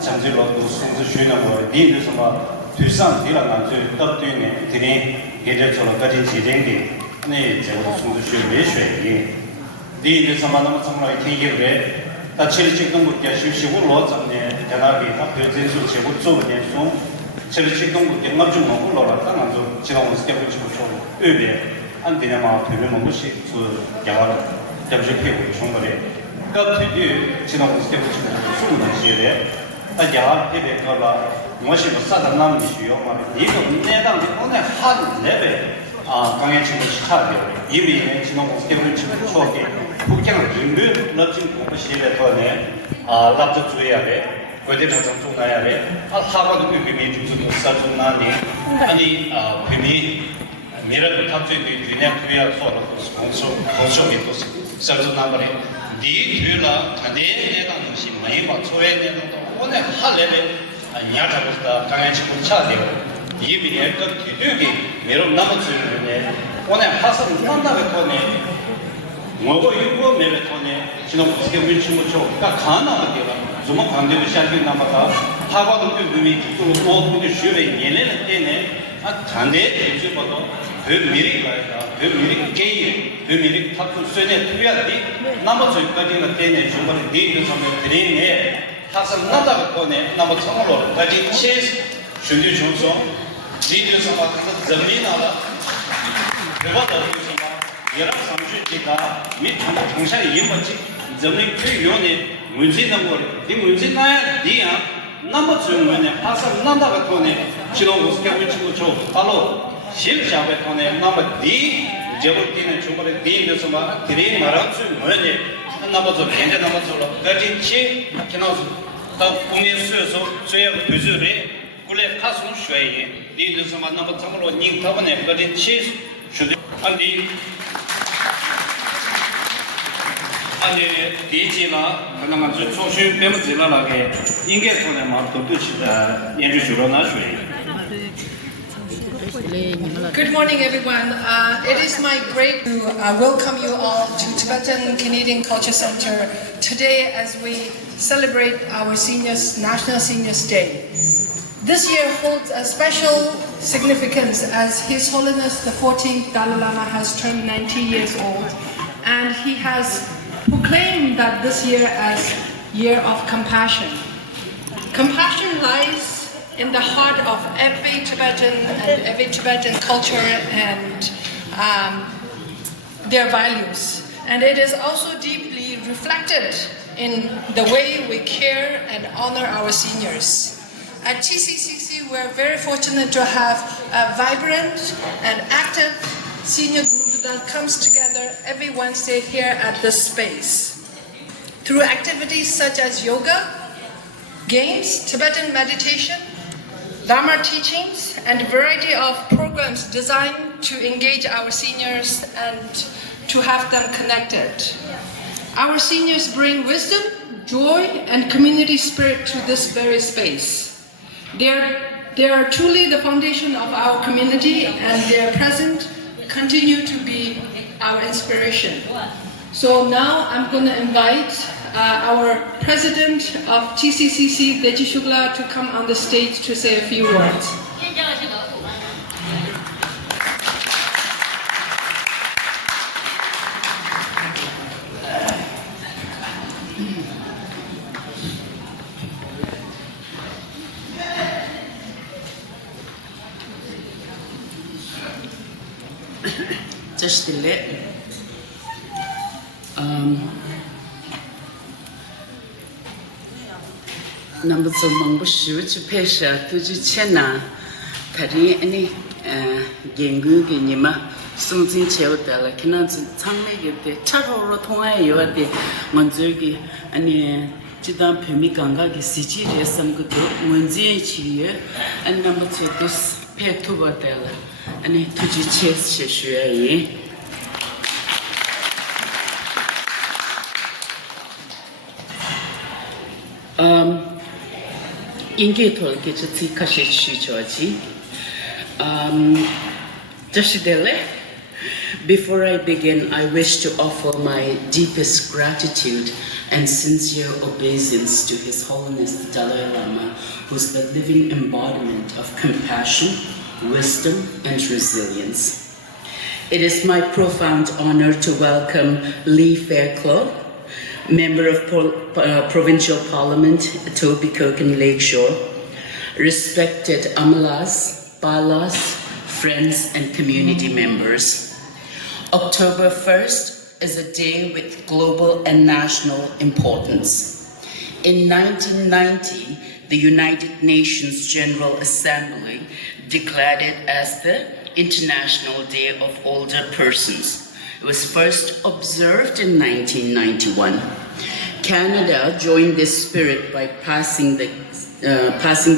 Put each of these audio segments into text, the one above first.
장지로도 송수 쉬는 니들什么 tuysan dila nanzu tab tuyne tini geje cholo gaji jijengdi ne jego 송수 쉬 외쉐 니들什么 너무 정말 티기래 다 칠직동 국제 실시고 로장네 대나비 다 표진수 제고 쪽에 송 칠직동 국제 맞중 먹고 로라다 nanzu 지나온 스텝을 치고 좀 의배 안 되냐마 되면 뭐시 그 야와 잠시 피고 총거래 그 뒤에 지나온 스텝을 치고 좀 지래 大家这边说了，我是不啥子那么需要嘛？一个那当的我那哈那边啊，刚才情况是差的，因为呢，其他公司根本就不错的，不讲人民那政府不写的话呢，啊，那就注意了，国家上做那样的，啊，他把这个平民就是啥做那的，啊你啊平民，没了他最对对那对呀，做了工作也都是啥做那么的，第一对了，他那当东西没嘛，作为那种。 오늘 할래에 야자부터 강연치 못차대요. 이비에 그 뒤뒤기 매로 남았으면 오늘 하선 만나게 거네. 뭐고 이거 매매 거네. 지금 어떻게 밀치 못쳐. 그러니까 가나게 좀 강대로 시작이 남아서 하고도 그 의미 또 뭐도 쉬어야 얘네는 때네. 아 잔대 대주보다 그 미리 가야 그 미리 게임 그 미리 탑수 쇠네 투야디 남아서까지는 때네 주말에 네그 섬에 드리네. 他是那个过年，那么从罗他今天兄弟兄弟，你就什么？他是人民了，对吧？就是什么？也让上去这个，没从下一么子，人民退用的文字那么的，你文字那样的呀，那么重要呢？他是那个过年，其中我是跟文字不错，他喽，现下边过年，那么第结果第呢，中国的第就什么？第马上最重要的。 那么做，现在那么做了，而且去看到是到工业所说，这样对着的，过来他从学业，你就是什么那么怎么了？你他们那个的去学的，按你第一季啦，可能俺就从学100%了那个，应该从来嘛都是研究学了那学。Good morning, everyone. It is my great to welcome you all to Tibetan Canadian Culture Center today as we celebrate our National Seniors Day. This year holds a special significance as His Holiness the 14th Dalai Lama has turned 90 years old, and he has proclaimed that this year as Year of Compassion. Compassion lies in the heart of every Tibetan and every Tibetan culture and their values. And it is also deeply reflected in the way we care and honor our seniors. At TCCC, we're very fortunate to have a vibrant and active senior group that comes together every Wednesday here at this space. Through activities such as yoga, games, Tibetan meditation, Dharma teachings, and a variety of programs designed to engage our seniors and to have them connected. Our seniors bring wisdom, joy, and community spirit to this very space. They are truly the foundation of our community, and their presence continue to be our inspiration. So now I'm going to invite our president of TCCC, Deji Shukla, to come on the stage to say a few words. Just to let number two mangbo shu chu pesha tu ju chena kari ani gengu ge nima sungjin cheo dala kina changme ge de charo ro thonga yo de manzu ge ani jidan phemi ganga ge siji re sam go do monji chi ye and number two this pe to ba dala ani tu ju che she shue yi Before I begin, I wish to offer my deepest gratitude and sincere obeisance to His Holiness the Dalai Lama, who is the living embodiment of compassion, wisdom, and resilience. It is my profound honor to welcome Lee Fairclough, Member of Provincial Parliament, Etobicoke Lakeshore, respected Amalas, Balas, friends and community members. October 1st is a day with global and national importance. In 1990, the United Nations General Assembly declared it as the International Day of Older Persons. It was first observed in 1991. Canada joined this spirit by passing the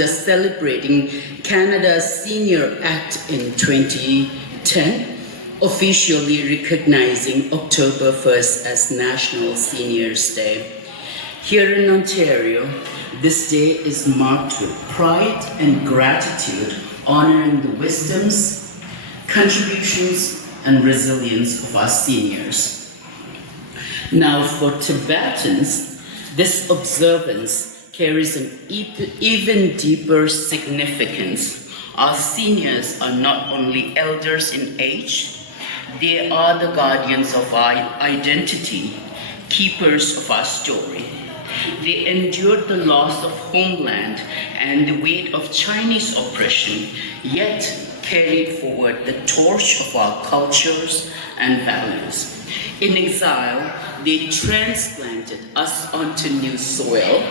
Celebrating Canada Senior Act in 2010, officially recognizing October 1st as National Seniors Day. Here in Ontario, this day is marked with pride and gratitude, honoring the wisdoms, contributions, and resilience of our seniors. Now, for Tibetans, this observance carries an even deeper significance. Our seniors are not only elders in age, they are the guardians of our identity, keepers of our story. They endured the loss of homeland and the weight of Chinese oppression, yet carried forward the torch of our cultures and values. In exile, they transplanted us onto new soil,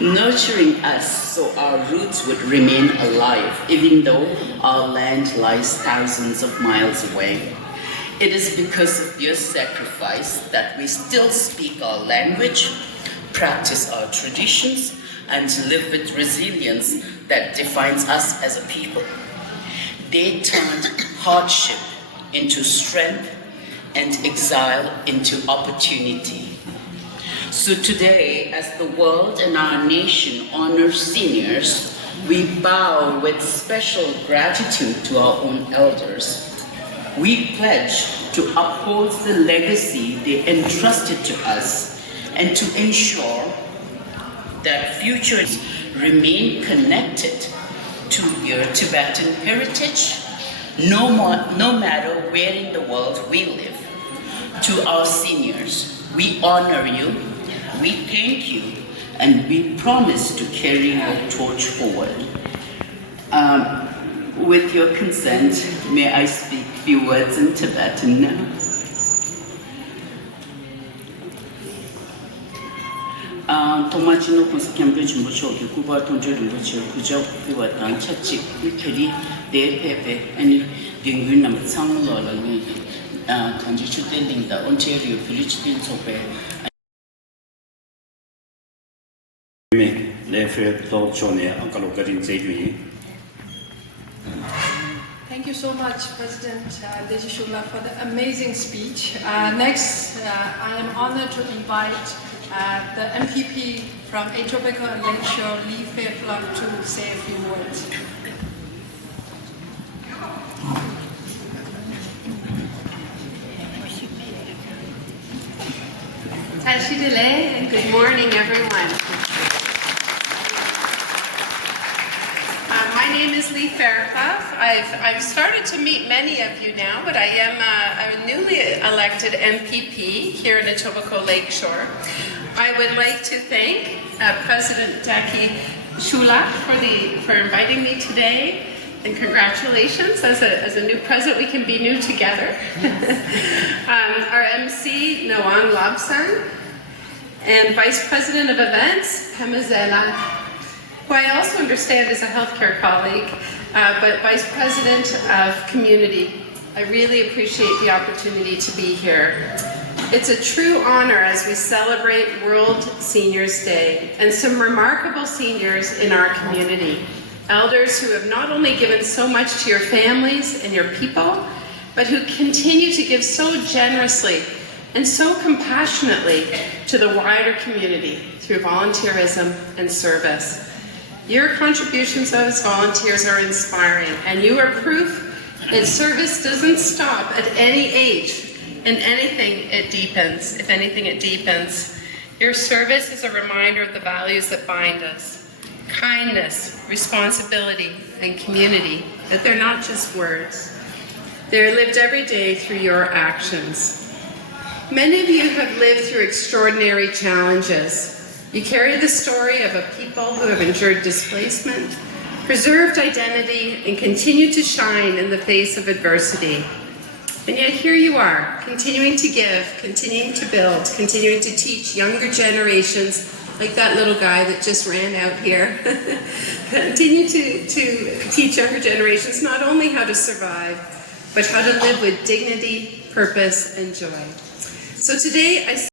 nurturing us so our roots would remain alive, even though our land lies thousands of miles away. It is because of their sacrifice that we still speak our language, practice our traditions, and live with resilience that defines us as a people. They turned hardship into strength and exile into opportunity. So today, as the world and our nation honor seniors, we bow with special gratitude to our own elders. We pledge to uphold the legacy they entrusted to us and to ensure that futures remain connected to your Tibetan heritage, no matter where in the world we live. To our seniors, we honor you, we thank you, and we promise to carry your torch forward. With your consent, may I speak a few words in Tibetan now? 동마치노 콘스캠베 중부초기 구바 통제를 붙여 구적 비와단 차치 이태리 대페페 아니 딩윈 남 상로라니 단지 주된링다 온체리오 필리치딘 소페 Thank you so much, President Dejishula, for the amazing speech. Next, I am honored to invite the MPP from Etobicoke and Lakeshore, Lee Fairclough, to say a few words. Tashidele, and good morning, everyone. My name is Lee Fairclough. I've started to meet many of you now, but I am a newly elected MPP here in Etobicoke Lakeshore. I would like to thank President Jackie Shula for inviting me today, and congratulations as a new president. We can be new together. Our MC Noan Lobson, and Vice President of Events Hemazela, who I also understand is a healthcare colleague, but Vice President of Community. I really appreciate the opportunity to be here. It's a true honor as we celebrate World Seniors Day and some remarkable seniors in our community. Elders who have not only given so much to your families and your people, but who continue to give so generously and so compassionately to the wider community through volunteerism and service. Your contributions as volunteers are inspiring, and you are proof that service doesn't stop at any age. And anything, it deepens. If anything, it deepens. Your service is a reminder of the values that bind us. Kindness, responsibility, and community. That they're not just words. They're lived every day through your actions. Many of you have lived through extraordinary challenges. You carry the story of a people who have endured displacement, preserved identity, and continue to shine in the face of adversity. And yet here you are, continuing to give, continuing to build, continuing to teach younger generations, like that little guy that just ran out here. Continue to teach younger generations not only how to survive, but how to live with dignity, purpose, and joy. So today I...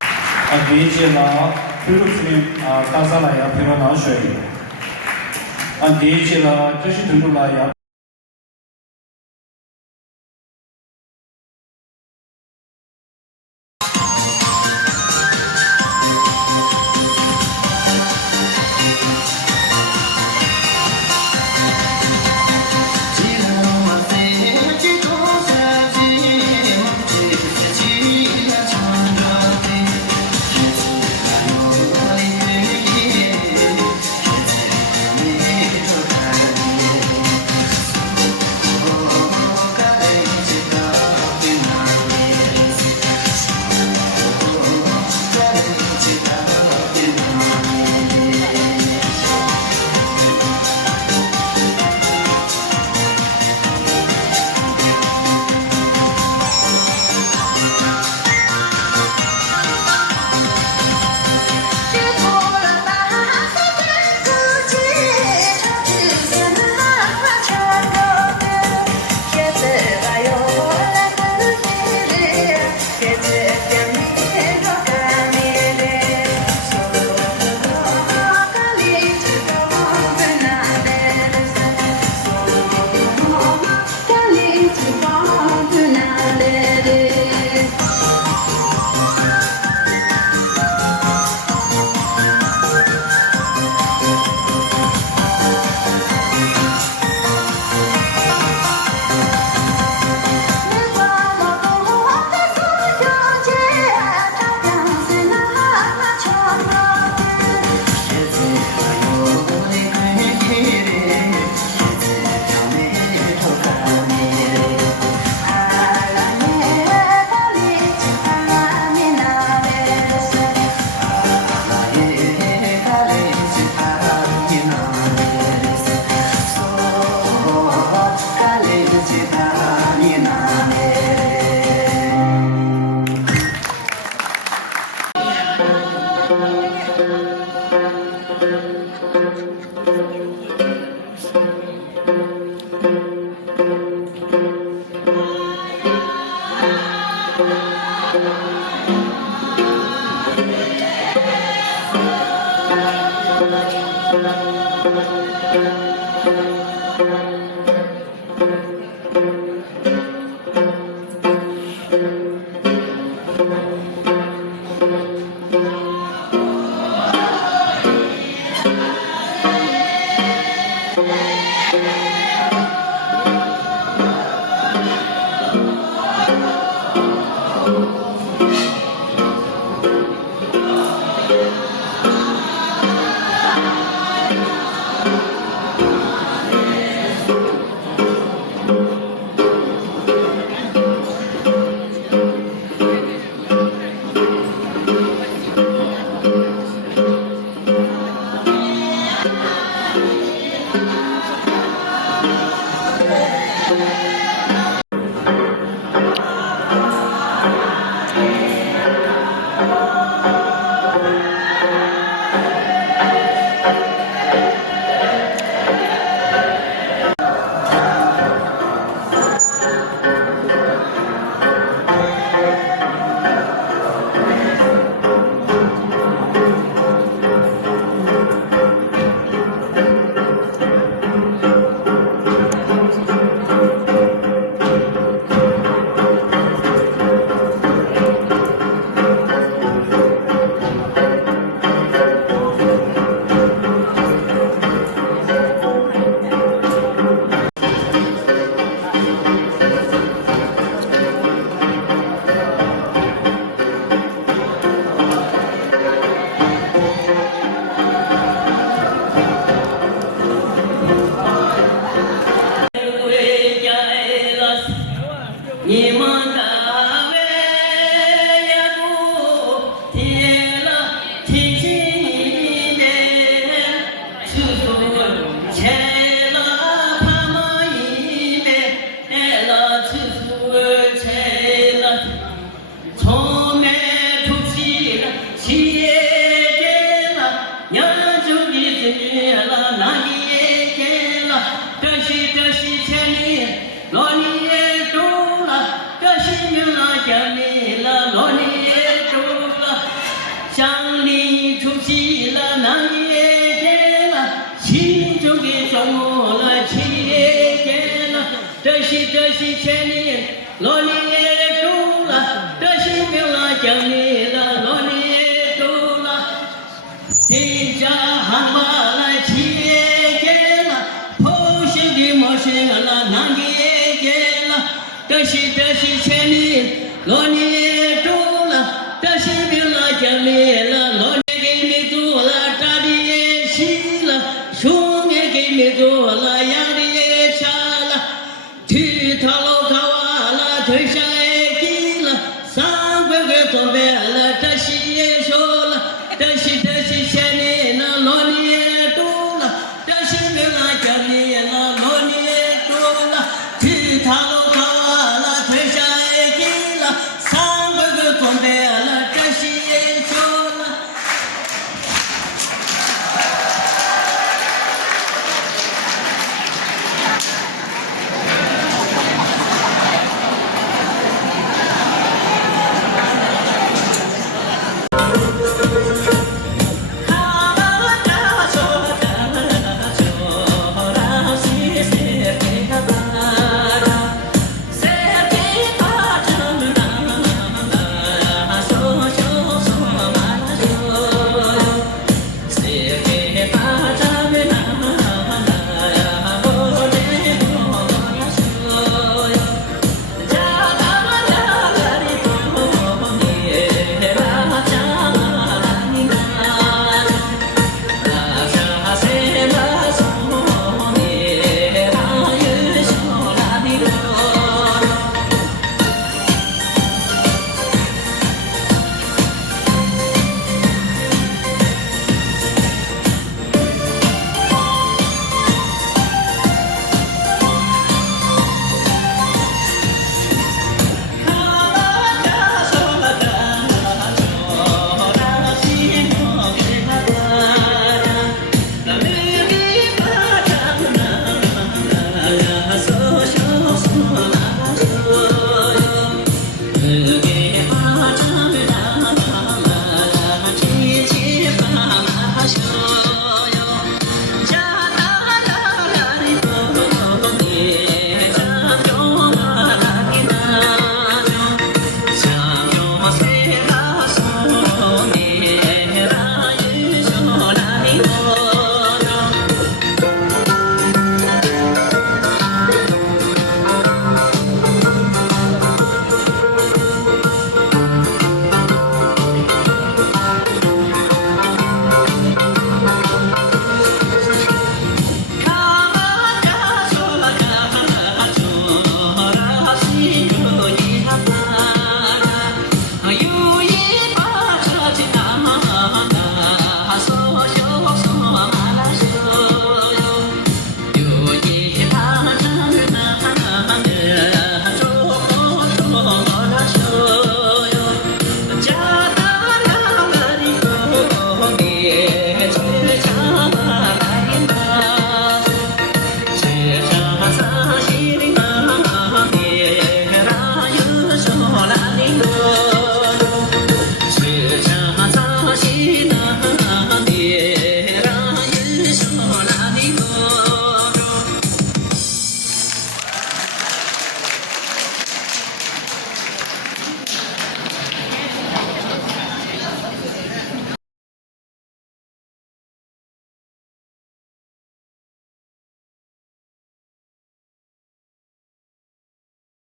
推上来给了，三个个做白了，这些